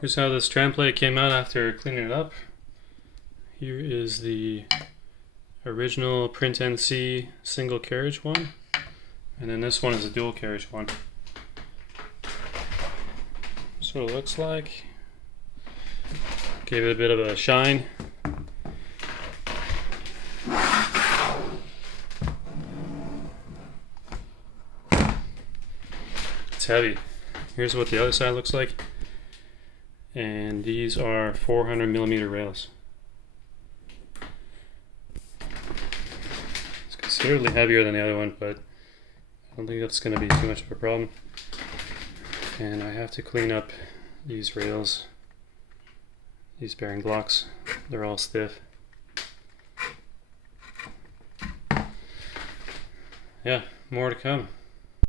Here's how this tram plate came out after cleaning it up. Here is the original PrintNC single carriage one, and then this one is a dual carriage one. That's what it looks like. Gave it a bit of a shine. It's heavy. Here's what the other side looks like. And these are 400mm rails. It's considerably heavier than the other one, but I don't think that's going to be too much of a problem. And I have to clean up these rails, these bearing blocks. They're all stiff. Yeah, more to come.